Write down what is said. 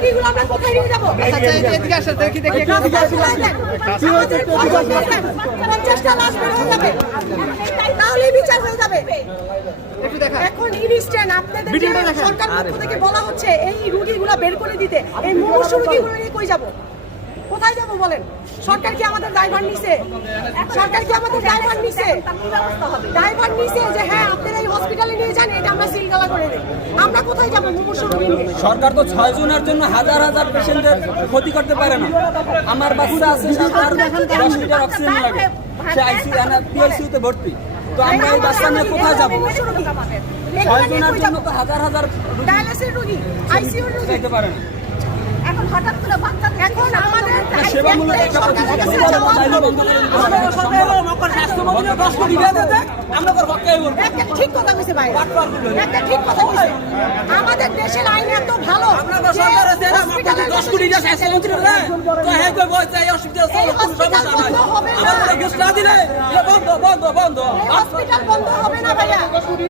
রোগীগুলো আমরা কোথায় নিয়ে যাবো? এদিকে আসো, দেখি 50টা লাশ বের হয়ে যাবে, তাহলেই বিচার হয়ে যাবে। এখন ইনস্ট্যান্ট আপনাদের সরকার পক্ষ থেকে বলা হচ্ছে এই রোগীগুলো বের করে দিতে, এই মুমূর্ষু রোগীগুলো নিয়ে কই যাবো, কোথায় যাবো বলেন? সরকার কি আমাদের দায়ভার নিছে? সরকার কি আমাদের দায়ভার নিছে? দায়ভার নিছে যে হ্যাঁ আপনারা এই হসপিটালে নিয়ে যান, এটা আমরা সিলগালা করে দিই। আমরা কোথায় যাবো মুমূর্ষু রোগী নিয়ে? সরকার তো 6 জনের জন্য হাজার হাজার পেশেন্টের ক্ষতি করতে পারে না। আমার বাচ্চা আছে, তার 10 লিটার অক্সিজেন লাগে, সে পিআইসিইউতে ভর্তি। তো আমরা এই বাচ্চা নিয়ে কোথায় যাবো? 6 জনের জন্য তো হাজার হাজার ডায়ালিসিস রোগী, আইসিইউ রোগী যেতে পারে না। এখন হঠাৎ করে বাচ্চা, এখন আমাদের সেবামূলক একটা ঠিক কথা কইছে ভাই, একটা ঠিক কথা কইছে। আমাদের দেশের আইন এত ভালো, বন্ধ বন্ধ বন্ধ হসপিটাল বন্ধ হবে না ভাইয়া।